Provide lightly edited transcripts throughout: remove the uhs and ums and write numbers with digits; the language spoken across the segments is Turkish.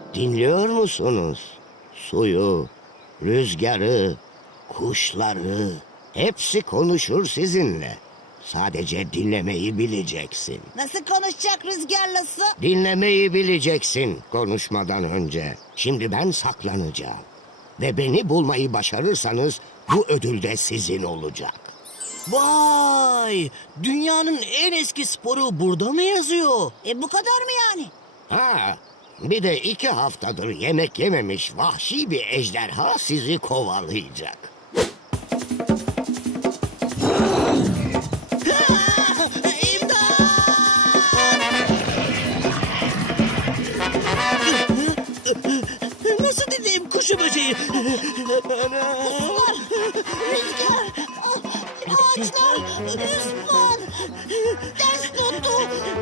Dinliyor musunuz? Suyu, rüzgarı, kuşları, hepsi konuşur sizinle. Sadece dinlemeyi bileceksin. Nasıl konuşacak rüzgarla su? Dinlemeyi bileceksin konuşmadan önce. Şimdi ben saklanacağım. Ve beni bulmayı başarırsanız bu ödül de sizin olacak. Vay! Dünyanın en eski sporu burada mı yazıyor? Bu kadar mı yani? Ha, bir de 2 haftadır yemek yememiş vahşi bir ejderha sizi kovalayacak. Nasıl dinleyeyim kuşu böceği? Rüzgar! Ağaçlar! Rüzgar! Ters tuttu!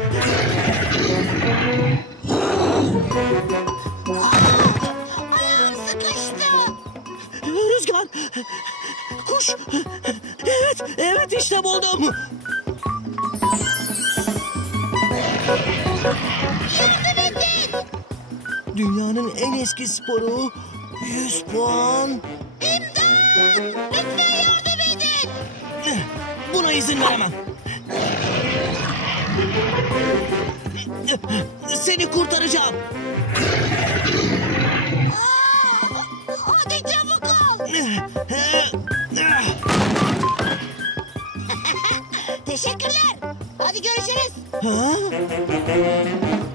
Ayağım sıkıştı! Rüzgar! Kuş! Evet işte buldum. Yardım edin! Dünyanın en eski sporu 100 puan. İmdat! Lütfen yardım edin! Buna izin veremem. Seni kurtaracağım. Hadi çabuk ol! Teşekkürler! Hadi görüşürüz! Ha?